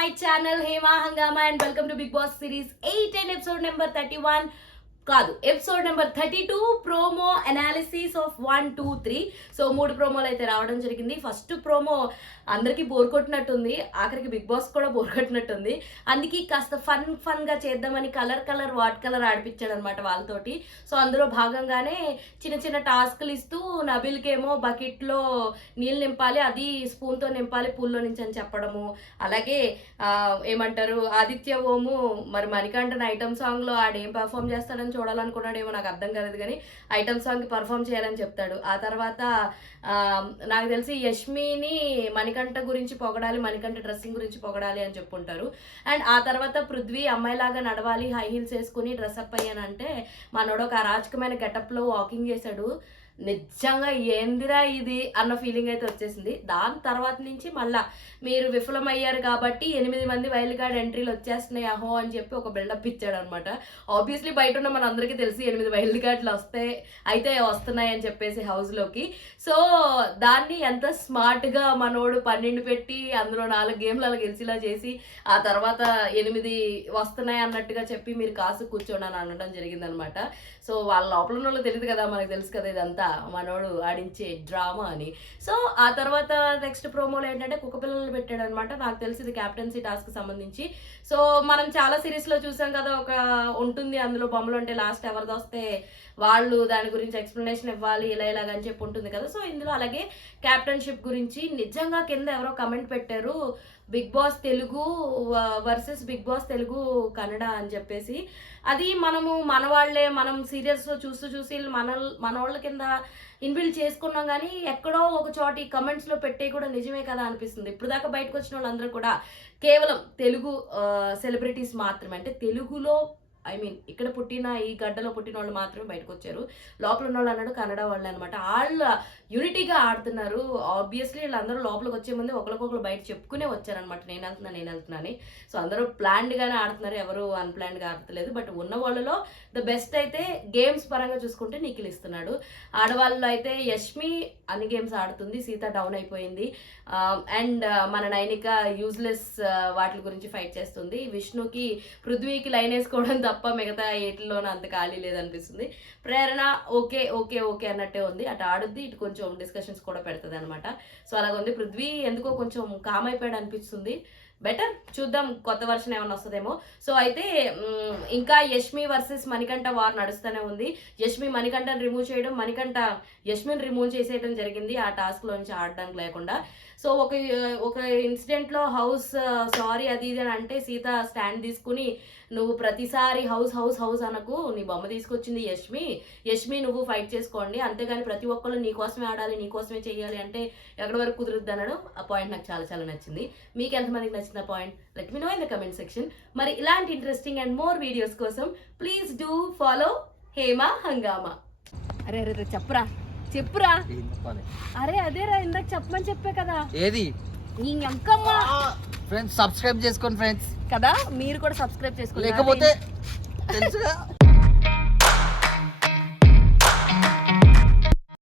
my channel Hema Hangama and welcome to Bigg Boss Series 8 and episode number 31. కాదు episode number 32 promo analysis of 1, 2, 3. So 3 ప్రోమోలు అయితే రావడం జరిగింది. First promo అందరికీ bore కొట్టినట్టుంది, ఆఖరికి big boss కూడా bore కొట్టినట్టుంది. అందుకే కాస్త ఫన్గా చేద్దామని కలర్ వాట్ కలర్ ఆడిపించాడు అనమాట వాళ్ళతోటి. సో అందులో భాగంగానే చిన్న టాస్క్లు ఇస్తూ నబిల్కేమో బకెట్లో నీళ్ళు నింపాలి, అది స్పూన్తో నింపాలి పూల్లో నుంచి అని చెప్పడము. అలాగే ఏమంటారు ఆదిత్య ఓము మరి మణికంఠన్ ఐటమ్ సాంగ్లో ఆడేం పర్ఫామ్ చేస్తాడని చూడాలనుకున్నాడేమో, నాకు అర్థం కాలేదు. కానీ ఐటమ్ సాంగ్కి పర్ఫామ్ చేయాలని చెప్తాడు. ఆ తర్వాత నాకు తెలిసి యష్మిని మణికంఠ గురించి పొగడాలి, మణికంఠ డ్రెస్సింగ్ గురించి పొగడాలి అని చెప్పుంటారు. అండ్ ఆ తర్వాత పృథ్వీ అమ్మాయిలాగా నడవాలి, హై హీల్స్ వేసుకుని డ్రెస్అప్ అయ్యానంటే మనోడు ఒక అరాచకమైన గెటప్లో వాకింగ్ చేశాడు. నిజంగా ఏందిరా ఇది అన్న ఫీలింగ్ అయితే వచ్చేసింది. దాని తర్వాత నుంచి మళ్ళా మీరు విఫలమయ్యారు కాబట్టి 8 మంది వైల్డ్ కార్డ్ ఎంట్రీలు వచ్చేస్తున్నాయి అహో అని చెప్పి ఒక బిల్డప్ ఇచ్చాడు అనమాట. ఆబ్వియస్లీ బయట ఉన్న మన అందరికీ తెలిసి 8 వైల్డ్ కార్డులు వస్తున్నాయి అని చెప్పేసి హౌస్లోకి. సో దాన్ని ఎంత స్మార్ట్గా మనోడు 12 పెట్టి అందులో 4 గేమ్లు అలా గెలిచేలా చేసి ఆ తర్వాత 8 వస్తున్నాయి అన్నట్టుగా చెప్పి మీరు కాసు కూర్చోండి అని అనడం జరిగిందనమాట. సో వాళ్ళ లోపల ఉన్న వాళ్ళు తెలియదు కదా, మనకు తెలుసు కదా ఇదంతా మనోడు ఆడించే డ్రామా అని. సో ఆ తర్వాత నెక్స్ట్ ప్రోమోలో ఏంటంటే కుక్క పిల్లలు పెట్టాడు అనమాట. నాకు తెలిసి ఇది క్యాప్టెన్సీ టాస్క్ సంబంధించి. సో మనం చాలా సిరీస్లో చూసాం కదా, ఒక ఉంటుంది అందులో బొమ్మలు అంటే లాస్ట్ ఎవరిది వస్తే వాళ్ళు దాని గురించి ఎక్స్ప్లెనేషన్ ఇవ్వాలి ఇలాగని చెప్పి ఉంటుంది కదా. సో ఇందులో అలాగే క్యాప్టెన్షిప్ గురించి నిజంగా కింద ఎవరో కమెంట్ పెట్టారు, Bigg Boss Telugu versus Bigg Boss Telugu Kannada అని చెప్పేసి. అది మనం సీరియల్స్లో చూసి మన వాళ్ళ కింద ఇన్బిల్డ్ చేసుకున్నాం. కానీ ఎక్కడో ఒక చోట ఈ కమెంట్స్లో పెట్టే కూడా నిజమే కదా అనిపిస్తుంది. ఇప్పుడు దాకా బయటకు వచ్చిన వాళ్ళందరూ కూడా కేవలం తెలుగు సెలబ్రిటీస్ మాత్రమే, అంటే తెలుగులో ఇక్కడ పుట్టిన ఈ గడ్డలో పుట్టిన వాళ్ళు మాత్రమే బయటకు వచ్చారు. లోపల ఉన్న వాళ్ళు అన్నాడు కన్నడ వాళ్ళు అనమాట. వాళ్ళు యూనిటీగా ఆడుతున్నారు. ఆబ్వియస్లీ వీళ్ళందరూ లోపలికి వచ్చే ముందే ఒకరికొకరు బయట చెప్పుకునే వచ్చారనమాట, నేను వెళ్తున్నాను. సో అందరూ ప్లాన్డ్గానే ఆడుతున్నారు, ఎవరు అన్ప్లాన్డ్గా ఆడతలేదు. బట్ ఉన్న వాళ్ళలో ద బెస్ట్ అయితే గేమ్స్ పరంగా చూసుకుంటే నిఖిల్ ఇస్తున్నాడు. ఆడవాళ్ళు అయితే యష్మి అన్ని గేమ్స్ ఆడుతుంది, సీత డౌన్ అయిపోయింది. అండ్ మన నైనిక యూజ్లెస్ వాటి గురించి ఫైట్ చేస్తుంది. విష్ణుకి పృథ్వీకి లైన్ వేసుకోవడం తప్ప మిగతా ఏటిలోనూ అంత ఖాళీ లేదనిపిస్తుంది. ప్రేరణ ఓకే అన్నట్టే ఉంది, అటు ఆడుద్ది, ఇటు కొంచెం డిస్కషన్స్ కూడా పెడుతుంది అనమాట. సో అలాగ ఉంది. పృథ్వీ ఎందుకో కొంచెం కామ్ అయిపోయాడు అనిపిస్తుంది. బెటర్, చూద్దాం కొత్త వర్షన్ ఏమైనా వస్తుందేమో. సో అయితే ఇంకా యష్మి వర్సెస్ మణికంఠ వార్ నడుస్తూనే ఉంది. యష్మి మణికంఠని రిమూవ్ చేయడం, మణికంఠ యష్మిని రిమూవ్ చేసేయడం జరిగింది ఆ టాస్క్లో నుంచి ఆడడానికి లేకుండా. సో ఒక ఇన్సిడెంట్లో హౌస్ సారీ అది ఇది అని అంటే సీత స్టాండ్ తీసుకుని నువ్వు ప్రతిసారి హౌస్ అనకు, నీ బొమ్మ తీసుకొచ్చింది యష్మి నువ్వు ఫైట్ చేసుకోండి, అంతేగాని ప్రతి ఒక్కళ్ళు నీకోసమే ఆడాలి, నీకోసమే చేయాలి అంటే ఎక్కడి వరకు కుదురుద్ది అనడం. ఆ పాయింట్ నాకు చాలా నచ్చింది. మీకు ఎంతమందికి నచ్చిన point let me know in the comment section. మరి ఇలాంటి ఇంట్రెస్టింగ్ అండ్ మోర్ వీడియోస్ కోసం please do follow Hema Hungama. అరే చెప్పురా. అరే అదేరా ఇందాక చెప్పమని చెప్పే కదా, ఏది నీ అంకమ్మ. ఫ్రెండ్స్ సబ్స్క్రైబ్ చేసుకోండి ఫ్రెండ్స్ కదా, మీరు కూడా సబ్స్క్రైబ్ చేసుకోండి లేకపోతే తెలుసుగా.